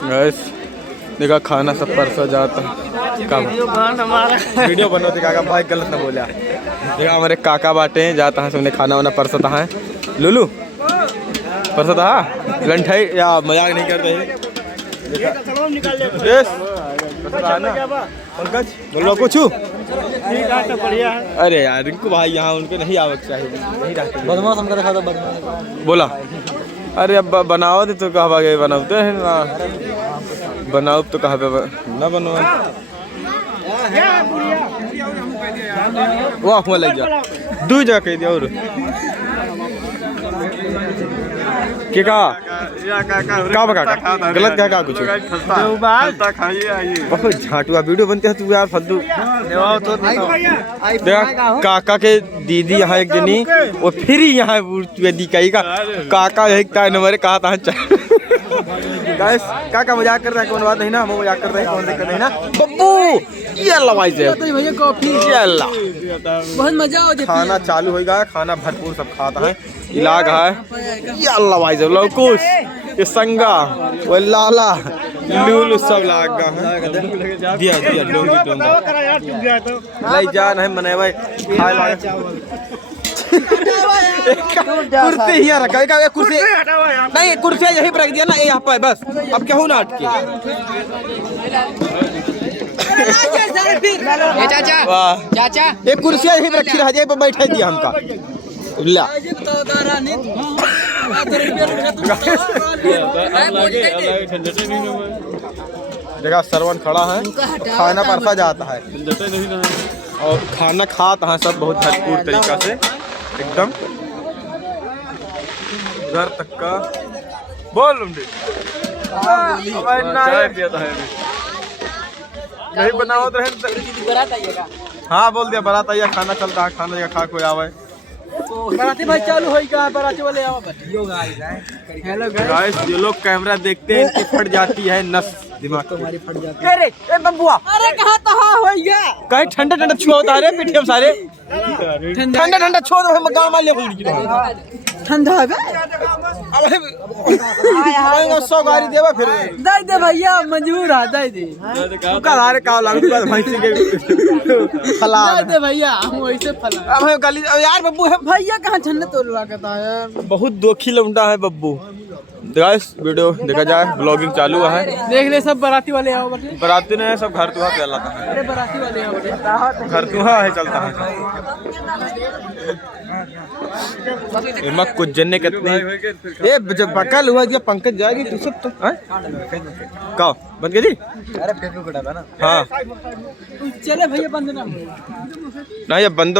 Gas देखा खाना सब परसा जाता वीडियो बनो दिखागा भाई गलत ना बोला। देखा हमारे काका बाटे जाता है सबने खाना वाना परसता है। लुलू परसता है लंठाई या मजाक नहीं करते पंकज बोलो कुछ। अरे यार रिंकू भाई यहाँ उनके नहीं आवक चाहिए नहीं रहते बोला। अरे अब बनाओ दे तो कहा गए बनाते हैं ना बनाओ तो कहा पे ना बनो वाह हुआ लग जा दू जगह कह दिया और के का गलत क्या कुछ बहुत झाटुआ वीडियो बनते हैं तू यार फद्दू। काका के दीदी यहाँ एक जनी वो फिर यहाँ कही का काका एक नंबर कहा था गाइस काका मजाक कर रहा है कौन बात नहीं ना हम मजाक कर रहे हैं कौन दिक्कत नहीं ना बब्बू ये अल्लाह भाई से भैया कॉफी ये अल्लाह बहुत मजा हो जाता है। खाना चालू हो गया खाना भरपूर सब खाता है इलाज है ये अल्लाह भाई से लौकुश ये संगा वो लाला लूलू सब लाग गया दिया दिया डोंगी डोंगा ले जा नहीं मने भाई खाए कुर्सी यहाँ रखा है कुर्सी नहीं कुर्सी यही पर रख दिया ना यहाँ पर बस अब क्या हो ना अटके चाचा एक कुर्सी यही पर रखी रह जाए पर बैठा दिया हमका ला जगह सरवन खड़ा है खाना परसा जाता है और खाना खाता है सब बहुत भरपूर तरीका से एकदम घर तक का बोल नहीं बनाओ तो हाँ बोल दिया बारात आइए खाना चलता है खाना खा कोई आवे बराती भाई चालू होगा बराती वाले हेलो गाइस ये लोग कैमरा देखते हैं कि फट जाती है नस दिमाग तुम्हारी फट जाती है। अरे ए बब्बुआ अरे कहाँ तहा होगा कहीं ठंडा ठंडा छुआ होता है पीठे सारे ठंडा ठंडा छुआ तो हम गांव वाले ठंडा है अब 100 गाड़ी देवा फिर दे दे भैया मंजूर है दे दे का धारे का लागू का भैंसी के फला दे दे भैया हम वैसे फला अब गली यार बब्बू है भैया कहाँ ठंडा तोड़वा कहता है बहुत दोखी लौंडा है बब्बू। गाइस वीडियो देखा जाए ब्लॉगिंग चालू है देख ले सब बराती वाले आओ बटे बराती ने सब घर तुहा पे अल्लाह है अरे बराती वाले आओ बटे घर तुहा है चलता है मक कुछ जन्ने कितने ए जब पकल हुआ दिया पंकज जाएगी तू सब तो का बंद कर दी अरे फेसबुक उठाता ना हाँ चले भैया बंद ना ना ये बंदों